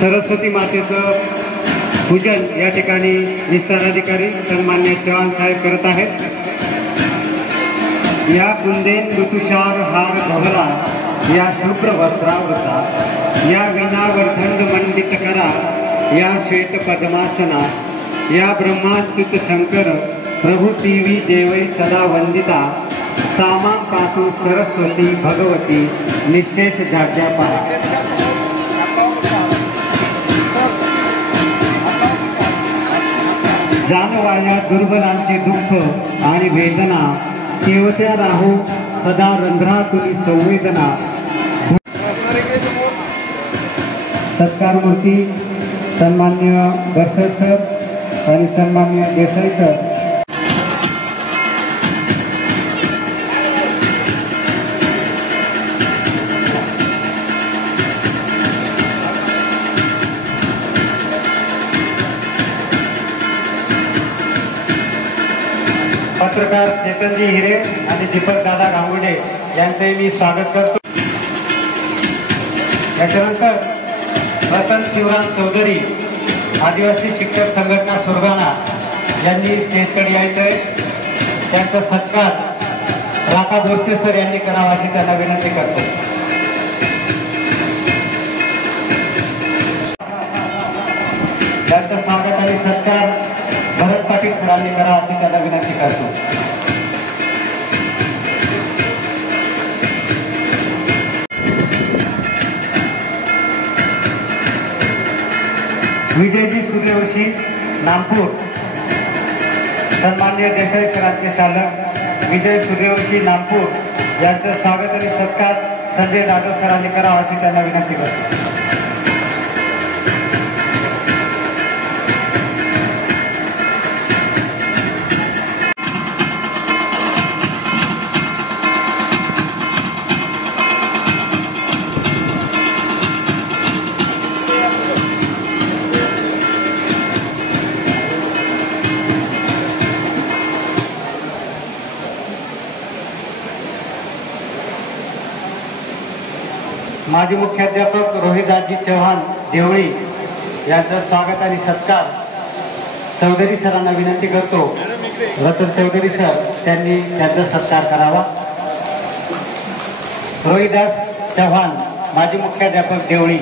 सरस्वती मातेचं पूजन या ठिकाणी विस्तार अधिकारी सन्मान्य चव्हाण साहेब करत आहेत। या कुंदेन ऋतुषार हार भवरा या शुभ्र वस्त्रावृता या वीणावर थंड मंडित करा या श्वेत पद्मासना या ब्रह्माच्युत शंकर प्रभु देवी देवै सदा वंदिता सामा पासु सरस्वती भगवती निशेष जाग्यापा। जानवाया दुर्बलांचे दुःख आणि वेदना केवत्या राहू सदा रंध्रातुनी संवेदना। सत्कारमूर्ती सन्मान्य गडकर सर आणि सन्मान्य देसाई सर पत्रकार चेतनजी हिरे आणि दीपक दादा गांगुडे यांचे मी स्वागत करतो। याच्यानंतर रतन शिवराम चौधरी आदिवासी शिक्षक संघटना सुरगाणा यांनी स्टेजकडे यायचंय। त्यांचा सत्कार राका बोरसे सर यांनी करावा अशी त्यांना विनंती करतो। त्यांचा स्वागत आणि सत्कार भरत पाटील सरांनी करा अशी त्यांना विनंती करतो। विजयजी सूर्यवंशी नामपूर सन्मान्य देसाई सरांचे चालक विजय सूर्यवंशी नामपूर यांचं स्वागत आणि सत्कार संजय जाधव सरांनी करावा अशी त्यांना विनंती करतो। माजी मुख्याध्यापक रोहिदासजी चव्हाण देवळी यांचं स्वागत आणि सत्कार चौधरी सरांना विनंती करतो. रतन चौधरी सर त्यांनी त्यांचा सत्कार करावा. रोहिदास चव्हाण माजी मुख्याध्यापक देवळी.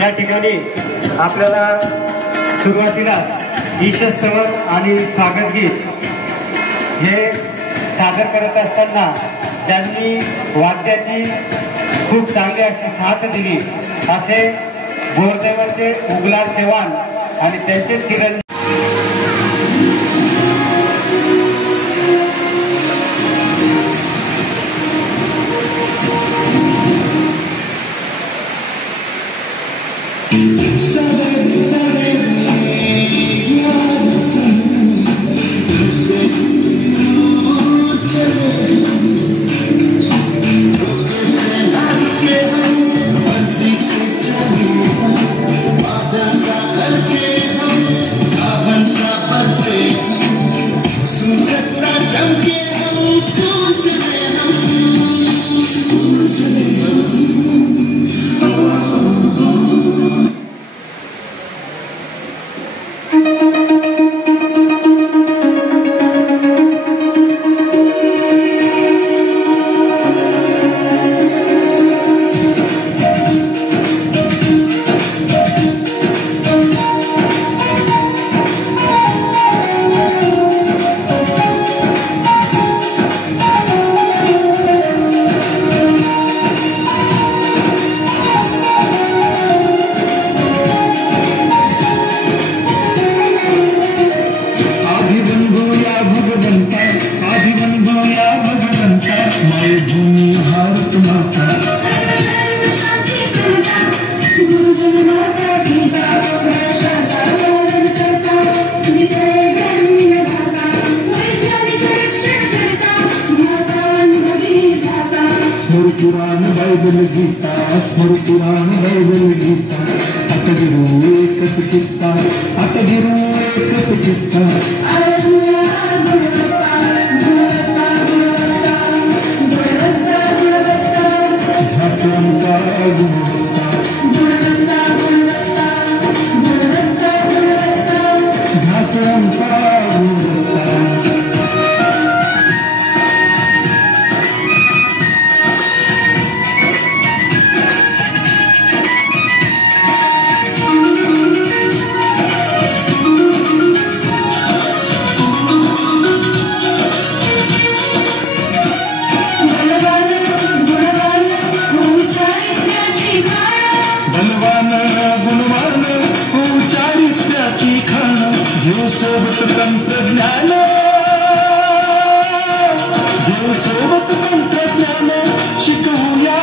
या ठिकाणी आपल्याला सुरुवातीला ईशस्तवन आणि स्वागत गीत हे सादर करत असताना त्यांनी वाद्याची खूप चांगली अशी साथ दिली असे गोरदेवाचे उगला चव्हाण आणि त्यांचे चिरंजीव बाइबल गीता स्मृपुराण बाइबल गीता आता गिरू एकच चित्ता आता गिरू एकच चित्ता ध्यासांचा गुणवत्ता ध्यासांचा गुणवत्ता सोबत तंत्रज्ञान सोबत तंत्रज्ञान शिकवूया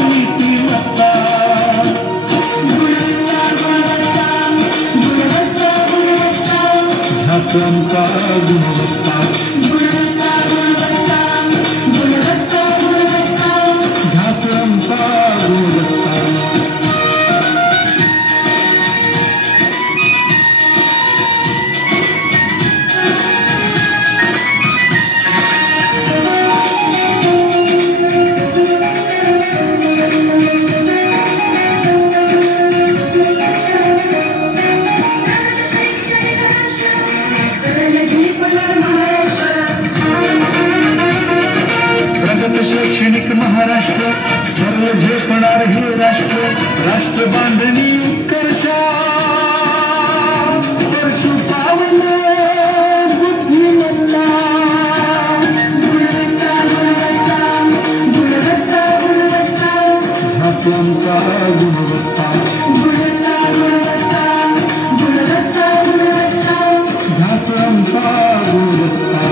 नीतिमत्ता ध्यासांचा गुणवत्ता ध्यासांचा गुणवत्ता राष्ट्र सर्व झेपणार हे राष्ट्र राष्ट्र बांधणी उत्कर्षा परशु पावले बुद्धिमत्ता ध्यास आमचा गुणवत्ता ध्यास आमचा गुणवत्ता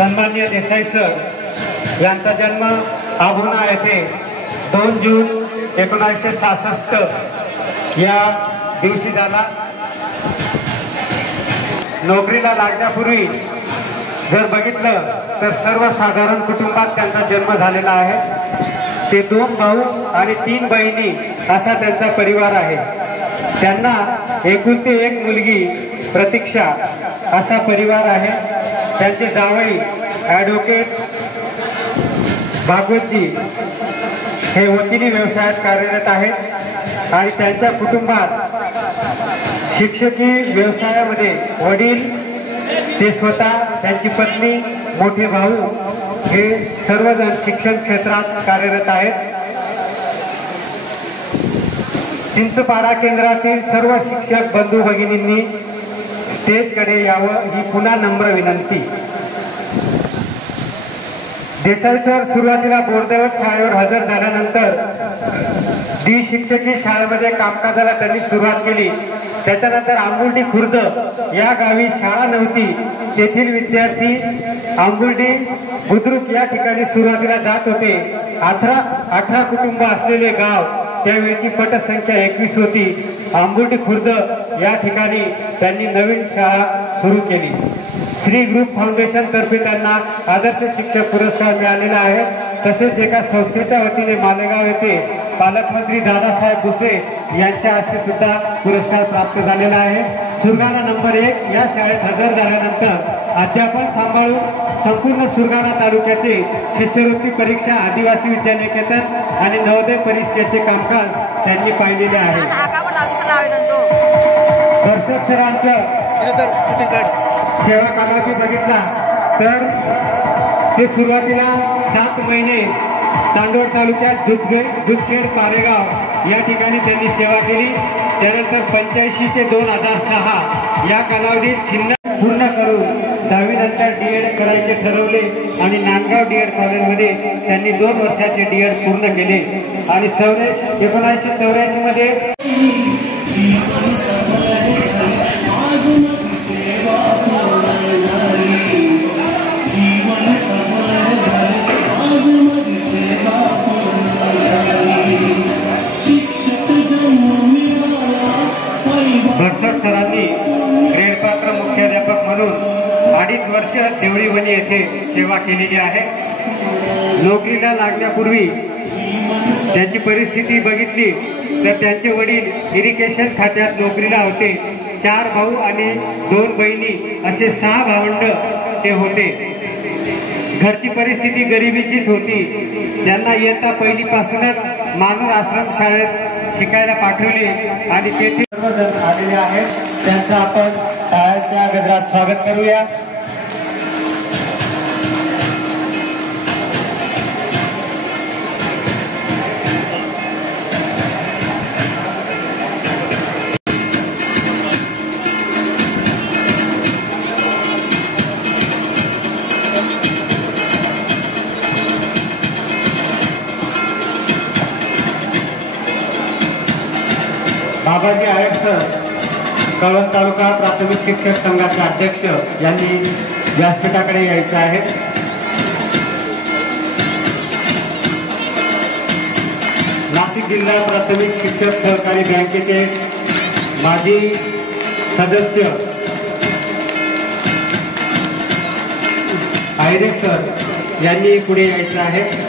सन्माननीय देसाई सर यांचा जन्म आभुणा येथे 2 जून 1966 या दिवशी झाला. नोकरीला लागण्यापूर्वी जर बघितलं तर सर्वसाधारण कुटुंबात त्यांचा जन्म झालेला आहे. ते 2 भाऊ आणि 3 बहिणी असा त्यांचा परिवार आहे. त्यांना एकुलती एक मुलगी प्रतीक्षा असा परिवार आहे. त्यांचे जावई ॲडव्होकेट भागवतजी हे वकिली व्यवसायात कार्यरत आहेत आणि त्यांच्या कुटुंबात शिक्षकी व्यवसायामध्ये वडील, ते स्वतः, त्यांची पत्नी, मोठे भाऊ हे सर्वजण शिक्षण क्षेत्रात कार्यरत आहेत. चिंचपाडा केंद्रातील सर्व शिक्षक बंधू भगिनींनी स्टेजकडे यावं ही पुन्हा नम्र विनंती. देसाई सर सुरुवातीला बोरदेवत शाळेवर हजर झाल्यानंतर शिक्षकी शाळेमध्ये कामकाजाला त्यांनी सुरुवात केली. त्याच्यानंतर आंबुर्डी खुर्द या गावी शाळा नव्हती. तेथील विद्यार्थी आंबुर्डी बुद्रुक या ठिकाणी सुरुवातीला जात होते. 18 कुटुंब असलेले गाव, त्यावेळची पटसंख्या 21 होती. आंबुर्डी खुर्द या ठिकाणी त्यांनी नवीन शाळा सुरू केली. श्री ग्रुप फाउंडेशन तर्फे त्यांना आदर्श शिक्षक पुरस्कार मिळालेला आहे. तसेच एका संस्थेच्या वतीने मालेगाव येथे पालकमंत्री दादासाहेब भुसे यांच्या हस्ते सुद्धा पुरस्कार प्राप्त झालेला आहे. सुरगाणा नंबर 1 या शाळेत हजर झाल्यानंतर अध्यापन सांभाळून संपूर्ण सुरगाणा तालुक्याचे शिष्यवृत्ती परीक्षा, आदिवासी विद्यानिकेतन आणि नवोदय परीक्षेचे कामकाज त्यांनी पाहिलेले आहे. दर्शक सरांचं सेवा कालावधी बघितला तर ते सुरुवातीला 7 महिने चांदवड तालुक्यात दुधखेड पारेगाव या ठिकाणी त्यांनी सेवा केली. त्यानंतर 85 ते 2006 या कालावधीत शिल्लक पूर्ण करून 10वी नंतर डीएड करायचे ठरवले आणि नांदगाव डीएड कॉलेजमध्ये त्यांनी 2 वर्षाचे डीएड पूर्ण केले आणि 1984 मध्ये भरसट सरांनी ग्रेडपात्र मुख्याध्यापक म्हणून 2.5 वर्ष देवळीवणी येथे सेवा केलेली आहे. नोकरीला लागण्यापूर्वी त्यांची परिस्थिती बघितली तर त्यांचे वडील इरिगेशन खात्यात नोकरीला होते. 4 भाऊ आणि 2 बहिणी असे 6 भावंड ते होते. घरची परिस्थिती गरिबीचीच होती. त्यांना इयत्ता 1ली पासूनच मानूर आश्रम शाळेत शिकायला पाठवले आणि तेथे सर्वजण आलेले आहेत. त्यांचं आपण टाळ्यांच्या गजरात स्वागत करूया. बाबाजी आयट सर, कळवण तालुका प्राथमिक शिक्षक संघाचे अध्यक्ष यांनी व्यासपीठाकडे यायचे आहे. नाशिक जिल्हा प्राथमिक शिक्षक सहकारी बँकेचे माजी सदस्य आयरे सर यांनी पुढे यायचे आहे.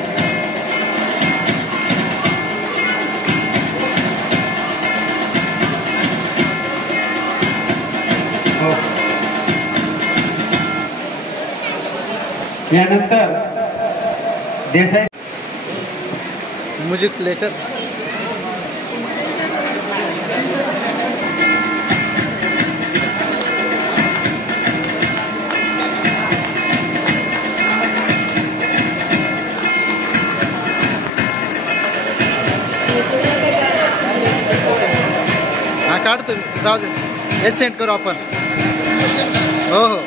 यानंतर देसाई म्यूजिक लेकर हा काढतो. राहू दे, हे सेंड करू आपण. हो हो.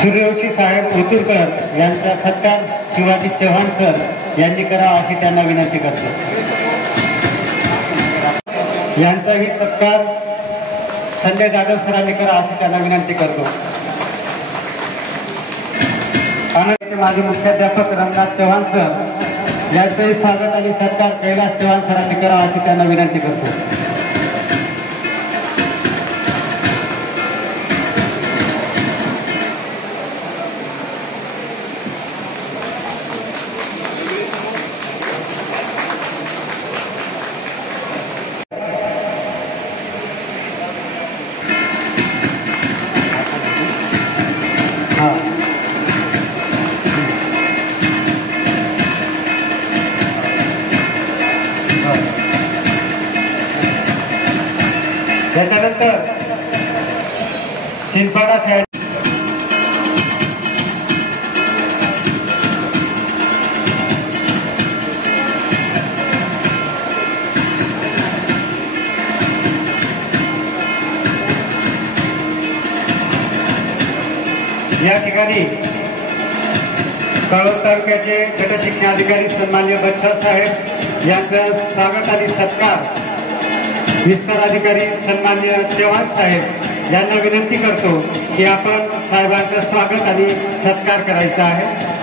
सूर्यवंशी साहेब उतुरकर यांचा सत्कार शिवाजी चव्हाण सर यांनी करावा अशी त्यांना विनंती करतो. यांचाही सत्कार संजय जाधव सरांनी करावा अशी त्यांना विनंती करतो. माझे मुख्याध्यापक रंगनाथ चव्हाण सर यांचंही स्वागत आणि सत्कार कैलास चव्हाण सरांनी करावा अशी त्यांना विनंती करतो. त्याच्यानंतर शिंदपाडा खेळ या ठिकाणी कळवण तालुक्याचे गट शिक्षणाधिकारी सन्माननीय बच्चा साहेब यांचं स्वागत आणि सत्कार विस्तार अधिकारी सन्माननीय चव्हाण साहेब यांना विनंती करतो की आपण साहेबांचं स्वागत आणि सत्कार करायचा आहे.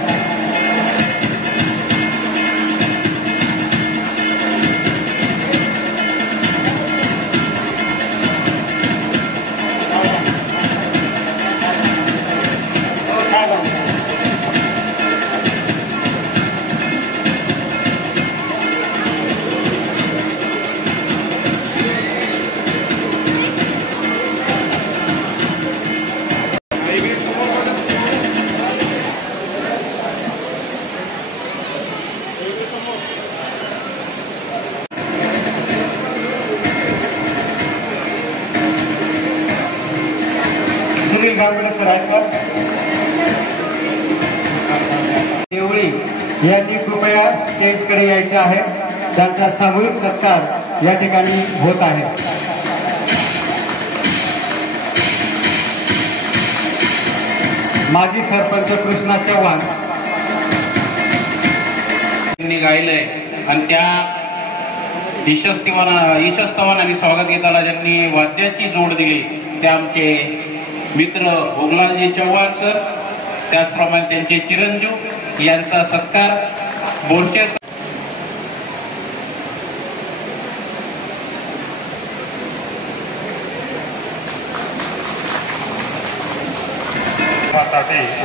देवळी यांनी कृपया स्टेजकडे यायचे आहे. त्यांचा सामूहिक सत्कार या ठिकाणी होत आहे. माजी सरपंच कृष्णा चव्हाण यांनी गायलंय आणि त्या ईशस्तवन आणि स्वागत गीताला ज्यांनी वाद्याची जोड दिली ते आमचे मित्र भोगलालजी चव्हाण सर, त्याचप्रमाणे त्यांचे चिरंजीव यांचा सत्कार बोरचे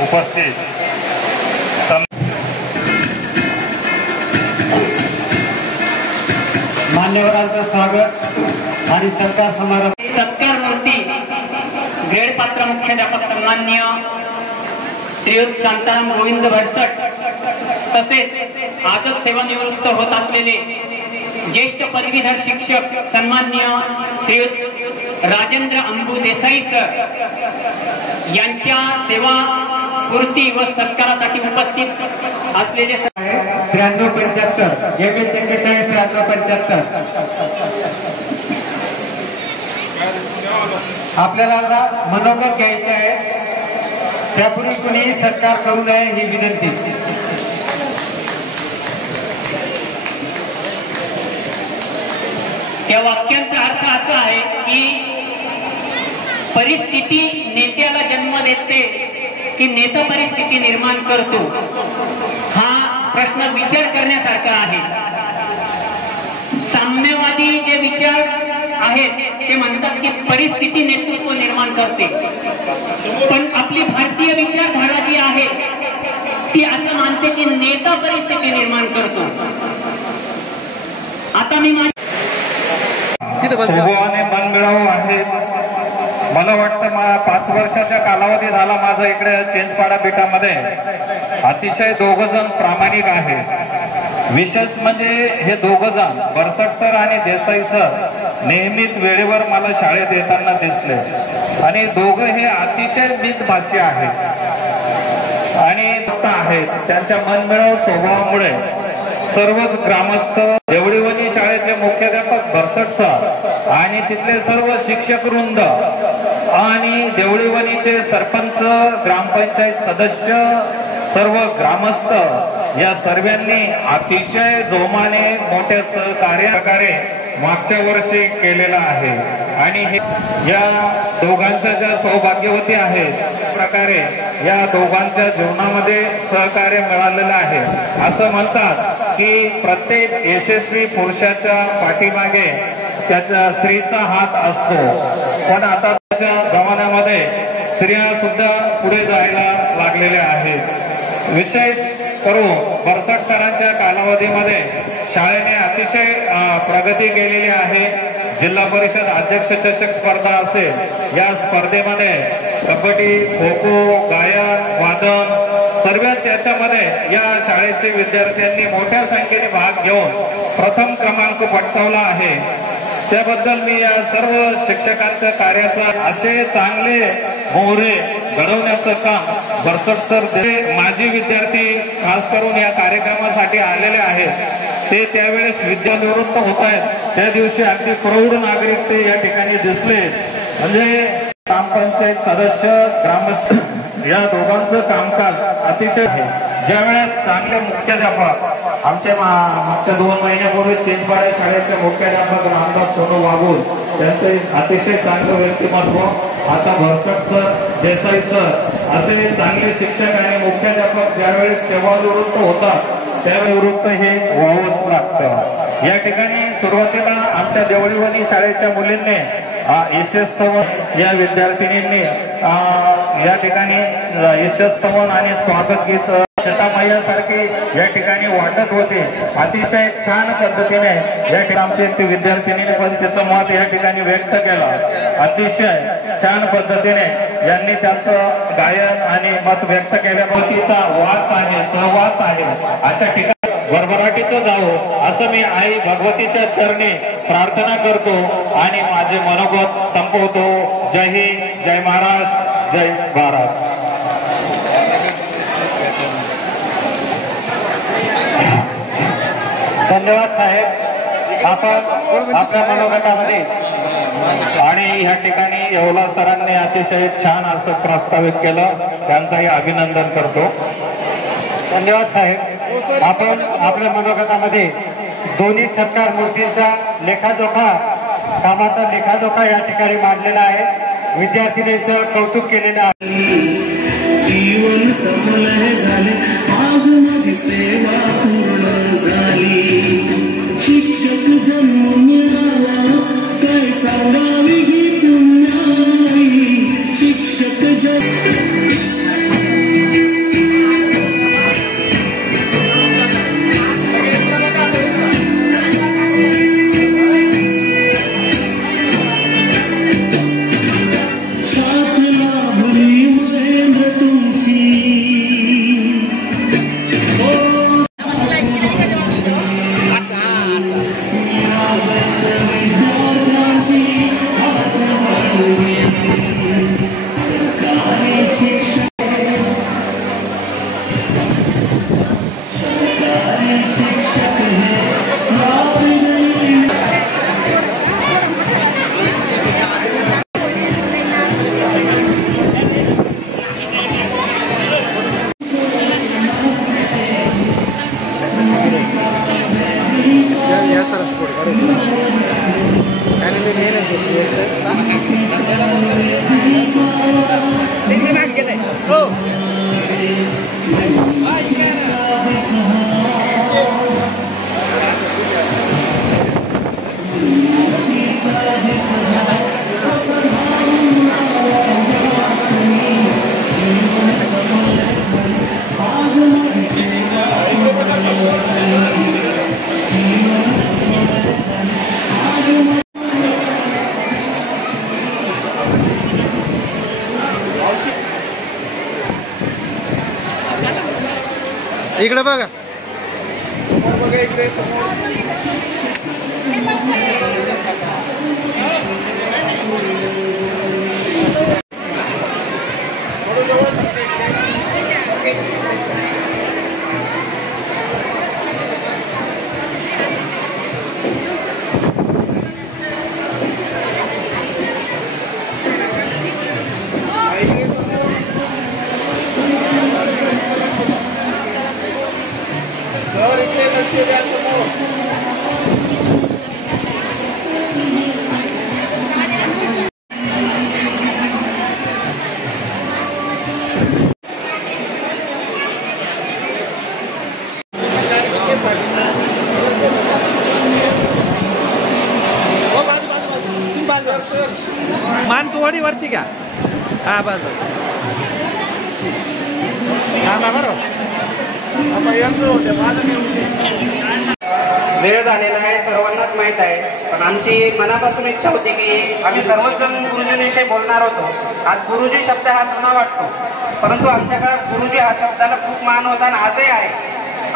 उपस्थित मान्यवरांचं स्वागत आणि सत्कार समारंभ. सत्कार मूर्ती ग्रेड पात्र मुख्याध्यापक सन्माननीय श्रीयुत शांताराम गोविंद भटसट तसेच आजच सेवानिवृत्त होत असलेले ज्येष्ठ पदवीधर शिक्षक सन्माननीय श्रीयुत राजेंद्र अंबू देसाई सर यांच्या सेवा पूर्ती व सत्कारासाठी उपस्थित असलेले 9375 9375 आपल्याला आता मनोगत घ्यायचे आहे. त्यापूर्वी कुणी सत्कार करू नये ही विनंती. त्या वाक्यांचा अर्थ असा आहे की परिस्थिती नेत्याला जन्म देते की नेता परिस्थिती निर्माण करतो, हा प्रश्न विचार करण्यासारखा आहे. साम्यवादी जे विचार आहेत ते म्हणतात की परिस्थिती नेतृत्व निर्माण करते, पण आपली भारतीय विचारधारा जी आहे ती असं मानते की नेता परिस्थिती निर्माण करतो. आता मी स्वभावाने मनमिळावू आहे. मला वाटतं 5 वर्षाचा कालावधी झाला माझा इकडे चिंचपाडा पीठामध्ये. अतिशय दोघंजण प्रामाणिक आहे. विशेष म्हणजे हे दोघंजण बरसट सर आणि देसाई सर नेहमीच वेळेवर मला शाळेत येताना दिसले आणि दोघं हे अतिशय मितभाषी आहेत आणि आहेत. त्यांच्या मनमिळावू स्वभावामुळे सर्वच ग्रामस्थ देवळीवणी शाळेचे मुख्याध्यापक बरसट सर आणि तिथले सर्व शिक्षक वृंद आणि देवळीवणीचे सरपंच, ग्रामपंचायत सदस्य, सर्व ग्रामस्थ या सर्वांनी अतिशय जोमाने मोठ्या सहकार्याप्रकारे मागच्या वर्षी केलेला आहे आणि या दोघांच्या ज्या सौभाग्यवती आहेत प्रकारे या दोघांच्या जीवनामध्ये सहकार्य मिळालेलं आहे. असं म्हणतात की प्रत्येक यशस्वी पुरुषाच्या पाठीमागे त्याच्या स्त्रीचा हात असतो, पण आता त्याच्या जमान्यामध्ये स्त्रिया सुद्धा पुढे जायला लागलेल्या आहेत. विशेष करून बरसाट सरांच्या कालावधीमध्ये शाळेने अतिशय प्रगती केलेली आहे. जिल्हा परिषद अध्यक्ष चषक स्पर्धा असेल, या स्पर्धेमध्ये कबड्डी, खो खो, गायन, वादन सर्वच याच्यामध्ये या शाळेचे विद्यार्थ्यांनी मोठ्या संख्येने भाग घेऊन प्रथम क्रमांक पटकावला आहे. त्याबद्दल मी या सर्व शिक्षकांच्या कार्याचा असे चांगले मोहरे घडवण्याचं काम बरसट सर माजी विद्यार्थी खास करून या कार्यक्रमासाठी आलेले आहेत. ते त्यावेळेस विद्यानिवृत्त होत आहेत, त्या दिवशी अगदी प्रौढ नागरिक ते या ठिकाणी दिसले. म्हणजे ग्रामपंचायत सदस्य, ग्रामस्थ या दोघांचं कामकाज अतिशय आहे. ज्यावेळेस चांगले मुख्याध्यापक आमचे मागच्या 2 महिन्यापूर्वी चेंजपाडा शाळेचे मुख्याध्यापक रामदास सोनू वाघूर त्यांचे अतिशय चांगलं व्यक्तिमत्व, आता भरसट सर, देसाई सर असे चांगले शिक्षक आणि मुख्याध्यापक ज्यावेळेस सेवानिवृत्त होतात त्यावेळी निवृत्त हे व्हावंच लागतं. या ठिकाणी सुरुवातीला आमच्या देवळीवणी शाळेच्या मुलींनी यशस्तवन या विद्यार्थिनींनी या ठिकाणी यशस्तवन आणि स्वागत गीत सीतामाईसारखी या ठिकाणी वाटत होते. अतिशय छान पद्धतीने या ठिकाणी आमचे विद्यार्थिनीने पण त्याचं मत या ठिकाणी व्यक्त केलं. अतिशय छान पद्धतीने यांनी त्याचं गायन आणि मत व्यक्त केल्यामुळेचा वास आहे, सहवास आहे. अशा ठिकाणी भरभराटीत जावं असं मी आई भगवतीच्या चरणी प्रार्थना करतो आणि माझे मनोगत संपवतो. जय हिंद, जय महाराष्ट्र, जय भारत. धन्यवाद साहेब. आपण आपल्या मनोगतामध्ये आणि या ठिकाणी येवला सरांनी अतिशय छान असं प्रस्तावित केलं, त्यांचंही अभिनंदन करतो. धन्यवाद साहेब. आपण आपल्या मनोगतामध्ये दोन्ही सरकार मूर्तींचा लेखाजोखा, कामाचा लेखाजोखा या ठिकाणी मांडलेला आहे. विद्यार्थिनींचं कौतुक केलेलं आहे. जीवन सफल झाले, आज माझी सेवा पूर्ण झाली. शिक्षक जन्म मिळाला, काय सांगावी ही पुण्याई. शिक्षक इकडे बघा. मान तू वडी वरती घ्या. हा बस बस. हा ना बरोबर. वेळ झालेला आहे, सर्वांनाच माहित आहे. पण आमची मनापासून इच्छा होती की आम्ही सर्वजण गुरुजींविषयी बोलणार होतो. आज गुरुजी शब्द हा जुना वाटतो, परंतु आमच्या काळात गुरुजी हा शब्दाला खूप मान होता आणि आजही आहे.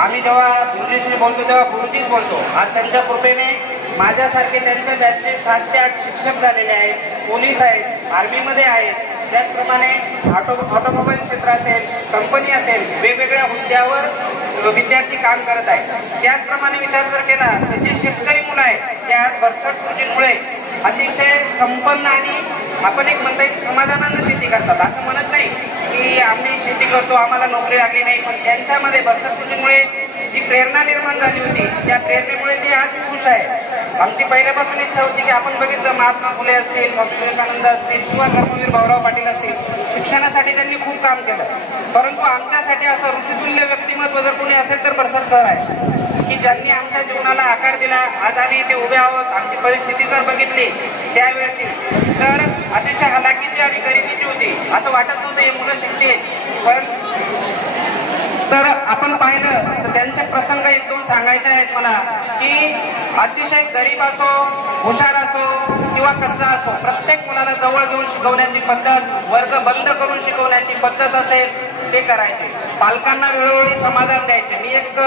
आम्ही जेव्हा गुरुजींशी बोलतो तेव्हा गुरुजीच बोलतो. आज त्यांच्या कृपेने माझ्यासारखे त्यांच्या बॅचचे 7 ते 8 शिक्षक झालेले आहेत, पोलीस आहेत, आर्मीमध्ये आहेत. त्याचप्रमाणे ऑटोमोबाईल क्षेत्र असेल, कंपनी असेल, वेगवेगळ्या हुद्द्यावर विद्यार्थी काम करत आहेत. त्याचप्रमाणे विचार जर केला तर जे शेतकरी मुलं आहेत त्या बरसट कृषीमुळे अतिशय संपन्न आणि आपण एक म्हणता येईल समाधानानं शेती करतात. असं म्हणत नाही की आम्ही शेती करतो आम्हाला नोकरी लागली नाही, पण त्यांच्यामध्ये बरसट कृषीमुळे जी प्रेरणा निर्माण झाली होती त्या प्रेरणेमुळे ते आज खुश आहे. आमची पहिल्यापासून इच्छा होती की आपण बघितलं महात्मा फुले असतील, स्वामी विवेकानंद असतील किंवा धर्मवीर भाऊराव पाटील असतील, शिक्षणासाठी त्यांनी खूप काम केलं. परंतु आमच्यासाठी असं ऋषितुल्य व्यक्तिमत्व जर कोणी असेल तर बरसट सर आहे की ज्यांनी आमच्या जीवनाला आकार दिला. आज आम्ही इथे उभे आहोत. आमची परिस्थिती जर बघितली त्यावेळची तर अतिशय हलाखीची आणि गरिबीची होती. असं वाटत नव्हतं हे मुलं शिकतील, पण तर आपण पाहिलं तर त्यांचे प्रसंग 1-2 सांगायचे आहेत मला की अतिशय गरीब असो, हुशार असो किंवा कच्चा असो, प्रत्येक मुलाला जवळ घेऊन शिकवण्याची पद्धत, वर्ग बंद करून शिकवण्याची पद्धत असेल ते करायचे. पालकांना वेळोवेळी समाधान द्यायचे. मी एक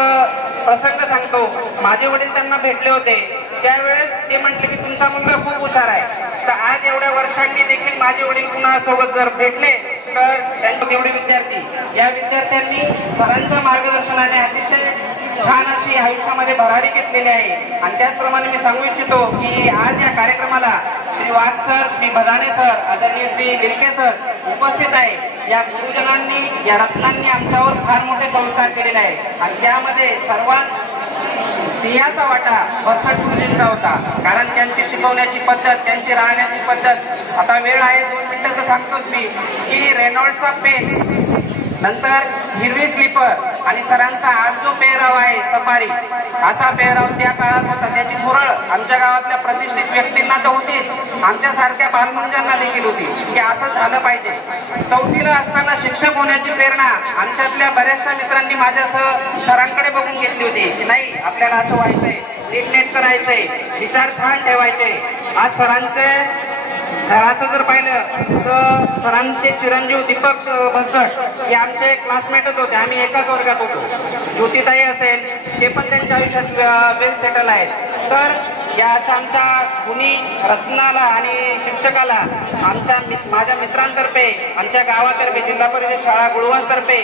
प्रसंग सांगतो. माझे वडील त्यांना भेटले होते त्यावेळेस ते म्हटले की तुमचा मुलगा खूप हुशार आहे. तर आज एवढ्या वर्षांनी देखील माझे वडील कुणासोबत जर भेटले तर त्यांचे एवढे विद्यार्थी, या विद्यार्थ्यांनी सरांच्या मार्गदर्शनाने अतिशय छान अशी आयुष्यामध्ये भरारी घेतलेली आहे. आणि त्याचप्रमाणे मी सांगू इच्छितो की आज या कार्यक्रमाला श्री वाघ सर, श्री बदाने सर, आदरणीय श्री लिलके सर उपस्थित आहे. या गुरुजनांनी, या रत्नांनी आमच्यावर फार मोठे संस्कार केलेले आहे आणि त्यामध्ये सर्वात सिंहाचा वाटा बरसट गुरुजींचा होता. कारण त्यांची शिकवण्याची पद्धत, त्यांची राहण्याची पद्धत. आता वेळ आहे 2 मिनिटं तर सांगतोच मी की रेनॉल्डचा पेन, नंतर हिरवी स्लीपर आणि सरांचा आज जो पेहराव आहे सफारी, असा पेहराव त्या काळात होता. त्याची मुरळ आमच्या गावातल्या प्रतिष्ठित व्यक्तींना तर होतीच, आमच्यासारख्या बालमंजांना देखील होती की असं झालं पाहिजे. 4थीला असताना शिक्षक होण्याची प्रेरणा आमच्यातल्या बऱ्याचशा मित्रांनी माझ्यासह सरांकडे बघून घेतली होती की नाही आपल्याला असं व्हायचंय, नीटनेट करायचंय, विचार छान ठेवायचे. आज सरांचे घराचं जर पाहिलं तर सरांचे चिरंजीव दीपक बरसट हे आमचे क्लासमेटच होते. आम्ही एकाच वर्गात होतो. ज्योतिताई असेल ते पण त्यांच्या आयुष्यात वेल सेटल आहेत. तर या अशा आमच्या गुणी रत्नाला आणि शिक्षकाला माझ्या मित्रांतर्फे, आमच्या गावातर्फे, जिल्हा परिषद शाळा गुळवणतर्फे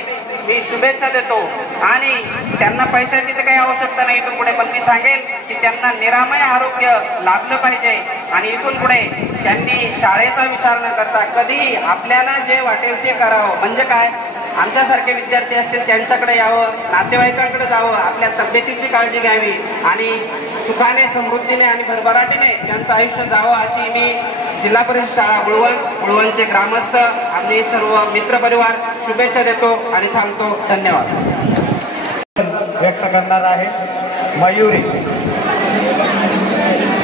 मी शुभेच्छा देतो. आणि त्यांना पैशाची तर काही आवश्यकता नाही इथून पुढे, पण मी सांगेल की त्यांना निरामय आरोग्य लाभलं पाहिजे. आणि इथून पुढे त्यांनी शाळेचा विचार न करता कधी आपल्याला जे वाटेल ते करावं. म्हणजे काय, आमच्यासारखे विद्यार्थी असतील त्यांच्याकडे यावं, नातेवाईकांकडे जावं, आपल्या तब्येतीची काळजी घ्यावी आणि सुखाने, समृद्धीने आणि भरभराटीने त्यांचं आयुष्य जावं अशी मी जिल्हा परिषद शाळा गुळवणचे ग्रामस्थ, आम्ही सर्व मित्रपरिवार शुभेच्छा देतो आणि थांबतो. धन्यवाद. व्यक्त करणार आहे मयुरी.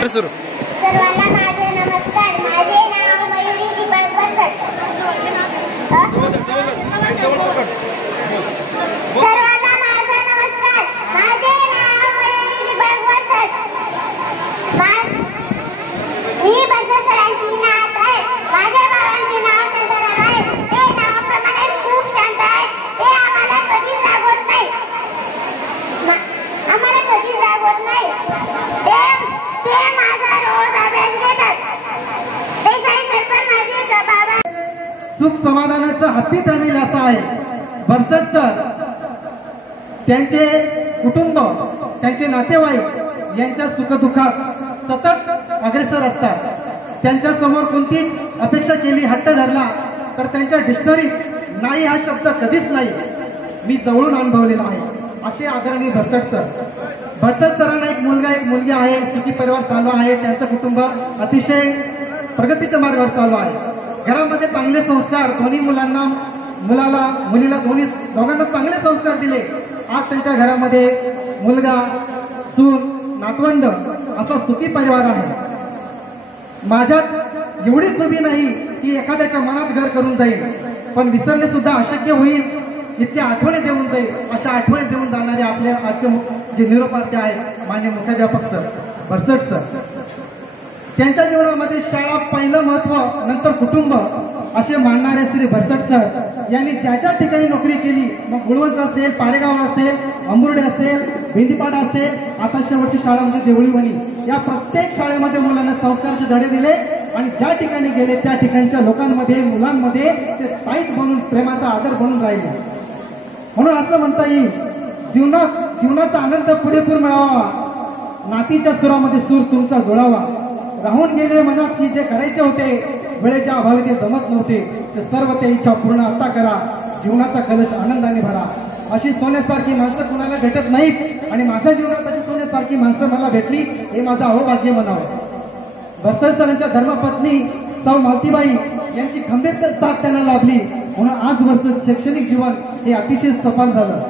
सुरू. सर्वांना माझे नमस्कार. माझे नाव मयुरी दीपक बरसट. सर्वांना माझा नमस्कार. माझे नाव मयुरी दीपक बरसट. मी बरसट सरांची नात आहे. माझ्या बाबांचे नाव चंद्रराव आहे. ते नावाप्रमाणे खूप शांत आहे. ते आम्हाला कधीच रागवत नाही. ते माझा रोज अभ्यास घेतात. देसाई सरपंच माझे बाबा. सुख समाधानाचं हॅपी फॅमिली असं आहे. बरसट सर त्यांचे कुटुंब, त्यांचे नातेवाईक यांच्या सुखदुःखात सतत अग्रेसर असतात. त्यांच्या समोर कोणती अपेक्षा केली, हट्ट धरला तर त्यांच्या डिक्शनरीत नाही हा शब्द कधीच नाही. मी जवळून अनुभवलेला आहे. असे आदरणीय बरसट सर. बरसट सरांना एक मुलगा, एक मुलगी आहे. सुखी परिवार चालू आहे. त्यांचं कुटुंब अतिशय प्रगतीच्या मार्गावर चालू आहे. घरामध्ये चांगले संस्कार, दोन्ही मुलीला दोघांना चांगले संस्कार दिले. आज त्यांच्या घरामध्ये मुलगा, सून, नातवंड असा सुखी परिवार आहे. माझ्यात एवढीच उभी नाही की एखाद्याच्या मनात घर करून जाईल, पण विसरणे सुद्धा अशक्य होईल, इतक्या आठवणी देऊन जाईल. अशा आठवणी देऊन जाणारे आपले आजचे जे निरोपार्थ आहे मान्य मुख्याध्यापक सर भरसट सर. त्यांच्या जीवनामध्ये शाळा पहिलं महत्व, नंतर कुटुंब असे मानणारे श्री भरसट सर यांनी ज्या ज्या ठिकाणी नोकरी केली, मग गुळवंत असेल, पारेगाव असेल, अंबुर्डे असेल, भेंदीपाडा असेल, आता शेवटची शाळा म्हणजे देवळीवणी, या प्रत्येक शाळेमध्ये मुलांना संस्काराचे धडे दिले आणि ज्या ठिकाणी गेले त्या ठिकाणच्या लोकांमध्ये, मुलांमध्ये ते स्थायिक बनून, प्रेमाचा आदर बनून राहिले. म्हणून असं म्हणता येईल, जीवनाचा आनंद पुरेपूर मिळावा, नातीच्या सुरामध्ये सूर तुमचा जुळावा. राहून गेले मनात की जे करायचे होते, वेळेच्या अभावी ते जमत नव्हते, ते सर्व ते इच्छा पूर्ण आता करा, जीवनाचा कलश आनंदाने भरा. अशी सोन्यासारखी माणसं कुणाला भेटत नाहीत आणि माझ्या जीवनात अशी सोन्यासारखी माणसं मला भेटली, हे माझं अहोभाग्य म्हणावं. भरसट सरांच्या धर्मपत्नी सौ मालतीबाई यांची खंबीर साथ त्यांना लाभली, म्हणून आज वर्ष शैक्षणिक जीवन हे अतिशय सफल झालं.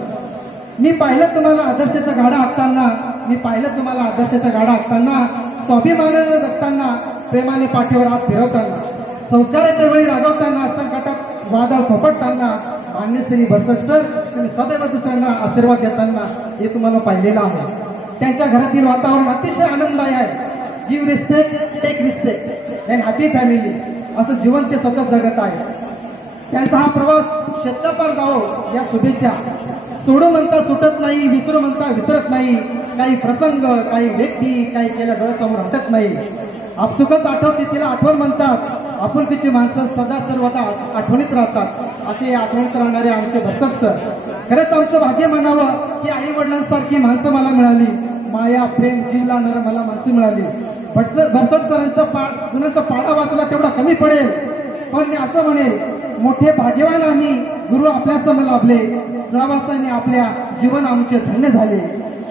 मी पाहिलं तुम्हाला आदर्शाचा गाडा हाकताना, स्वाभिमानाने जगताना, प्रेमाने पाठीवर हात फिरवताना, संस्काराच्या वेळी रागवताना, संकटात वादळ थोपटताना, मान्य श्री भरसट सर तुम्ही सदैव दुसऱ्यांना आशीर्वाद देताना हे तुम्हाला पाहिलेलं आहे. त्यांच्या घरातील वातावरण अतिशय आनंददायी आहे. Give respect, take respect and happy family असं जीवन ते सतत जगत आहे. त्यांचा हा प्रवास शेतकापार जावो या शुभेच्छा. सोडू म्हणता सुटत नाही, विसरू म्हणता विसरत नाही, काही प्रसंग, काही व्यक्ती, काही केल्या डोळ्यासमोर हटत नाही. आपसुकच आठवते तिला आठवण म्हणतात, आपुलकीची माणसं सदा सर्वदा आठवणीत राहतात, असे आठवणीत राहणारे आमचे भरसट सर. खरंच आमचं भाग्य म्हणावं की आई वडिलांसारखी माणसं मला मिळाली, माया प्रेम जीव लावणारं मला माणसं मिळाली. भरसट सरांचा गुणाचा पाडा वाचला तेवढा कमी पडेल, पण मी असं म्हणेल, मोठे भाग्यवान आम्ही, गुरु आपल्यासमोर लाभले, सहवासाने आपल्या जीवन आमचे धन्य झाले.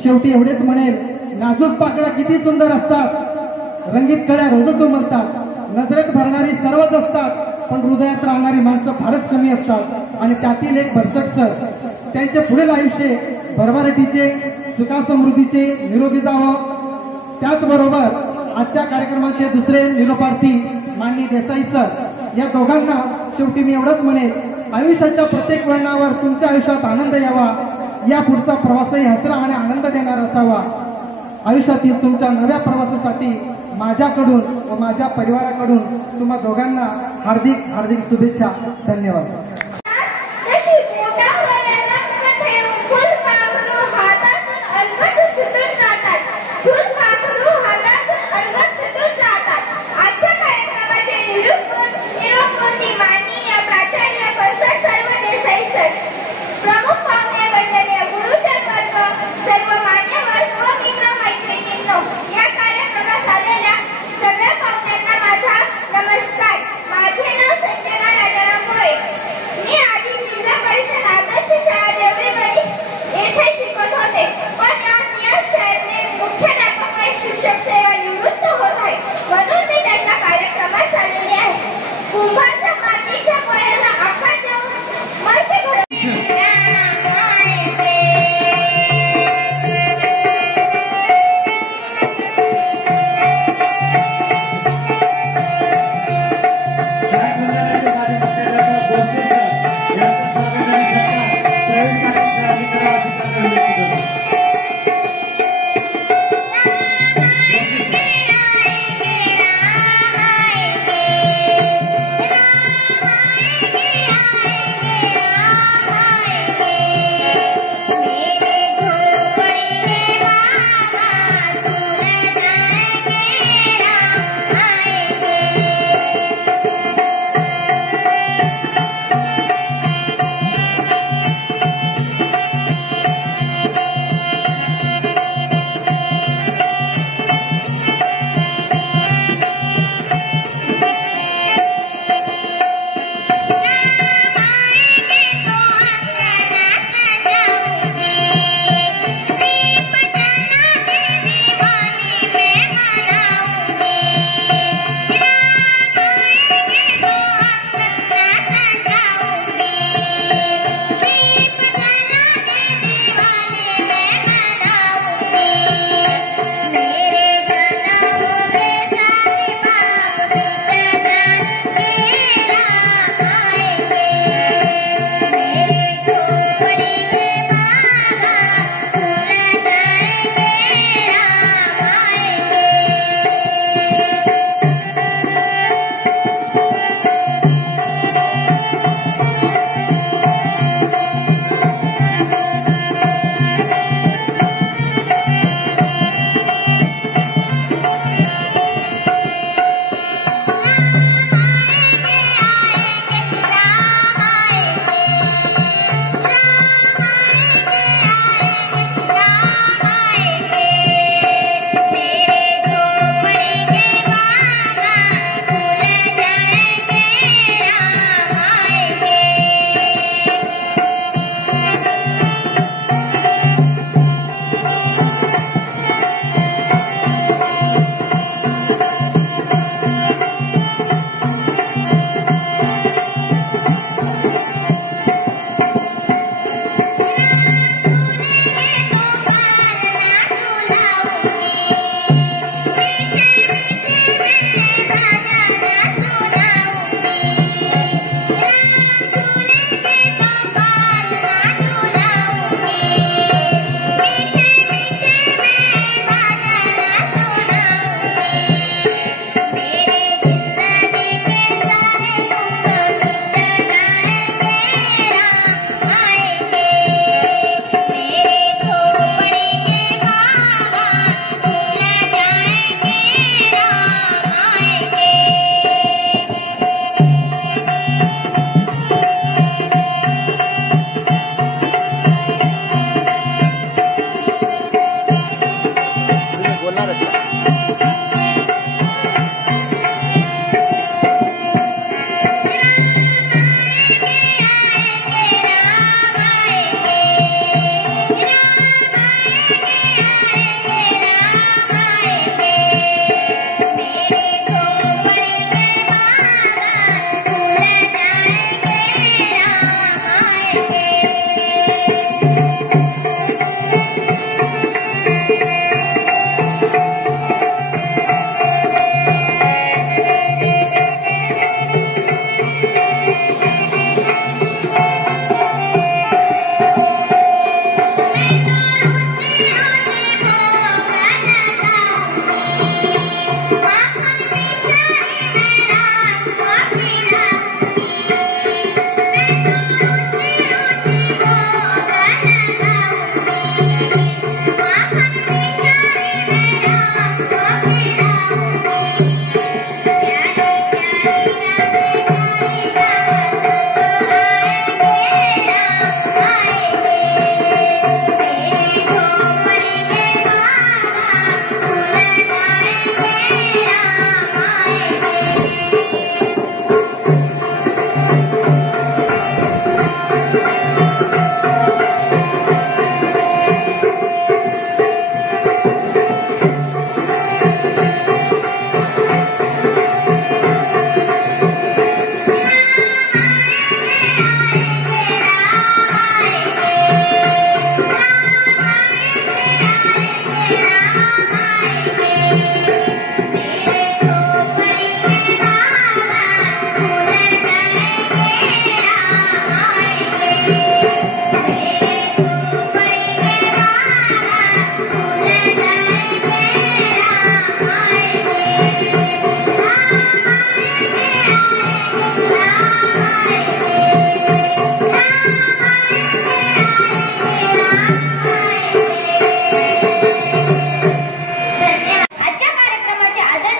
शेवटी एवढेच म्हणेल, नाजूक पाकळ्या किती सुंदर असतात, रंगीत कळ्या रोजच उमलतात, नजरेत भरणारी सर्वच असतात, पण हृदयात राहणारी माणसं फारच कमी असतात. आणि त्यातील एक भरसट सर. त्यांचे पुढील आयुष्य भरभराटीचे, सुखासमृद्धीचे, निरोगी जावं. त्याचबरोबर आजच्या कार्यक्रमाचे दुसरे निरोपार्थी माननीय देसाई सर, या दोघांना शेवटी मी एवढंच म्हणेन, आयुष्याच्या प्रत्येक वळणावर तुमच्या आयुष्यात आनंद यावा, या पुढचा प्रवासही हसरा आणि आनंद देणार असावा. आयुष्यातील तुमच्या नव्या प्रवासासाठी माझ्याकडून व माझ्या परिवाराकडून तुम्हा दोघांना हार्दिक हार्दिक शुभेच्छा. धन्यवाद. सगळ्या पाहुण्यांना माझा नमस्कार. माझे नाव संजना राजाराम भोये.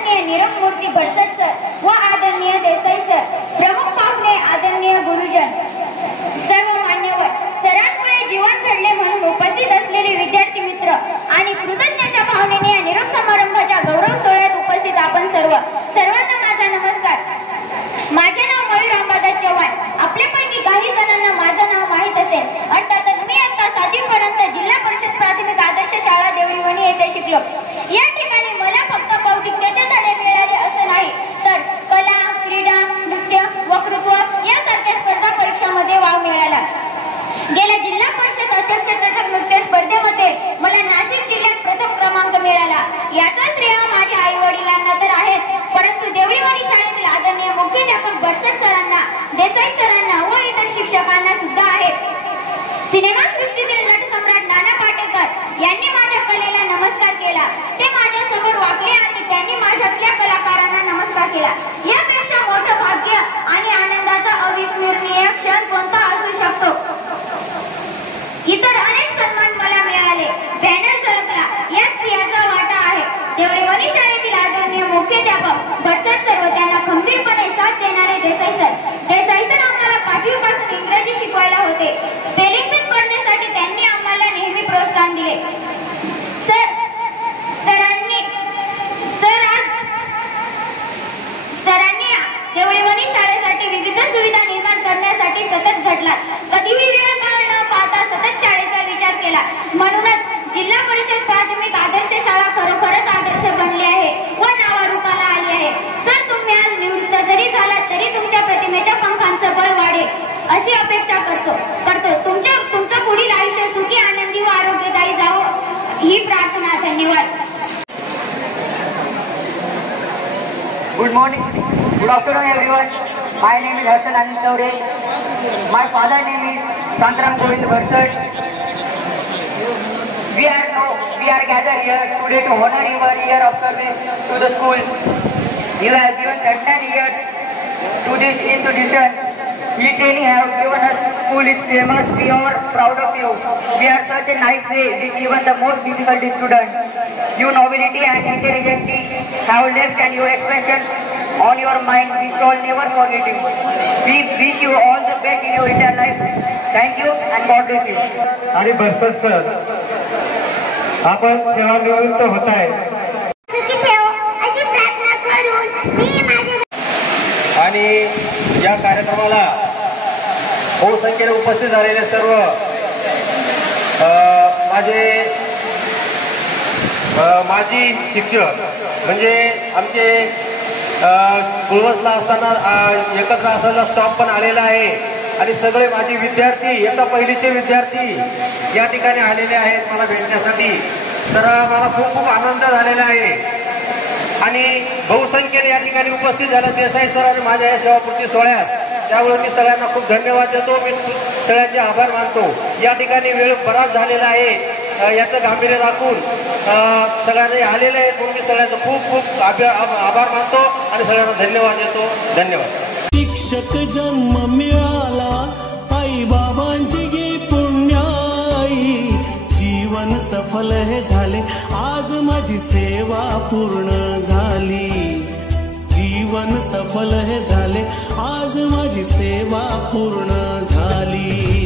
आदरणीय नीरव मूर्ती भटसट सर व आदरणीय देसाई सर, प्रमुख पाहुणे आदरणीय गुरुजन, सर्व मान्यवर, सरांमुळे जीवन घडले म्हणून उपस्थित असलेले विद्यार्थी मित्र आणि कृतज्ञतेच्या भावनेने या निरोप समारंभाच्या गौरव सोहळ्यात उपस्थित आपण सर्वांना माझा नमस्कार. माझे नाव मयूर अंबादास चव्हाण. आपल्यापैकी काही जणांना माझं नाव माहीत असेल. अर्थातच मी आता 7वी पर्यंत जिल्हा परिषद प्राथमिक आदर्श शाळा देवळीवणी येथे शिकलो. या ठिकाणी मला फक्त बौद्धिकतेचे धडे मिळाले असं नाही, तर कला, क्रीडा, नृत्य, वक्तृत्व यासारख्या स्पर्धा परीक्षांमध्ये वाव मिळाला. गेल्या जिल्हा परिषद अध्यक्ष तथा नृत्य स्पर्धेमध्ये मला नाशिक जिल्ह्यात प्रथम क्रमांक मिळाला. याचा श्रेय माझ्या आई वडिलांना तर आहेच, परंतु देवळीवणी शाळेतील आदरणीय मुख्याध्यापक भटसट सरांना, देसाई सरांना व इतर शिक्षकांना सुद्धा आहे. सिनेमा सृष्टीतील नटसम्राट नाना पाटेकर यांनी माझ्या कलेला नमस्कार केला. ते माझ्या समोर वाकले आणि त्यांनी माझ्यातल्या कलाकारांना नमस्कार केला. यापेक्षा मोठं भाग्य आणि आनंदाचा अविस्मरणीय क्षण कोणता असू शकतो. इतर अनेक सन्मान मला मिळाले. बॅनर झळकला, याच याचा वाटा आहे. देवळीवणी शाळेतील आदरणीय मुख्याध्यापक भटसट सर व त्यांना खंबीरपणे साथ देणारे देसाई सर आम्हाला 5वी पासून इंग्रजी शिकवायला होते. स्पेलिंग बी स्पर्धेसाठी त्यांनी आम्हाला नेहमी प्रोत्साहन दिले. सरांनी देवळीवणी शाळेसाठी विविध सुविधा निर्माण करण्यासाठी सतत झटला. कधीही वेळ काळ न पाहता सतत शाळेचा विचार केला. म्हणूनच जिल्हा परिषद प्राथमिक आदर्श शाळा खरोखरच आदर्श बनली आहे व नावारूपाला आली आहे. सर, तुम्ही आज निवृत्त जरी झाला तरी तुमच्या प्रतिमेच्या पंखांचं बळ वाढेल अशी अपेक्षा करतो. तुमचं पुढील आयुष्य सुखी, आनंदी व आरोग्यदायी जावं ही प्रार्थना. धन्यवाद. Good morning, good afternoon everyone. My name is Harshal Anand Taure. My father name is Santram Govind Bharsat. We are gathered here today to honor your year of service to the school. You have given 39 years to this institution. You really have given us school is famous. We are proud of you. We are such a nice way with even the most difficult students. Your nobility and intelligence have left and your expression on your mind we shall never forget it. We wish you all the best in your entire life. Thank you and God bless you. आणि भटसट sir, आपण सेवानिवृत्त होत आहे अशी प्रार्थना करून मी माझे आणि या कार्यक्रमाला बहुसंख्येने उपस्थित झालेले सर्व माजी शिक्षक म्हणजे आमचे गुळवसला असताना एकत्र असताना स्टॉप पण आलेला आहे आणि सगळे माझे विद्यार्थी, एका पहिलीचे विद्यार्थी या ठिकाणी आलेले आहेत मला भेटण्यासाठी. तर मला खूप खूप आनंद झालेला आहे आणि बहुसंख्येने या ठिकाणी उपस्थित झाले देसाई सर आणि माझ्या या सेवापूर्ती सोहळ्यात. त्यामुळे मी सगळ्यांना खूप धन्यवाद देतो. मी सगळ्यांचे आभार मानतो. या ठिकाणी वेळ बराच झालेला आहे, याचं गांभीर्य राखून सगळ्यांनी आलेले आहेत म्हणून मी सगळ्यांचं खूप खूप आभार मानतो आणि सगळ्यांना धन्यवाद देतो. धन्यवाद. शिक्षक जन्म मिळाला आई बाबांची गी पुण्याई, जीवन सफल हे झाले आज माझी सेवा पूर्ण झाली. जीवन सफल हे झाले आज माझी सेवा पूर्ण झाली.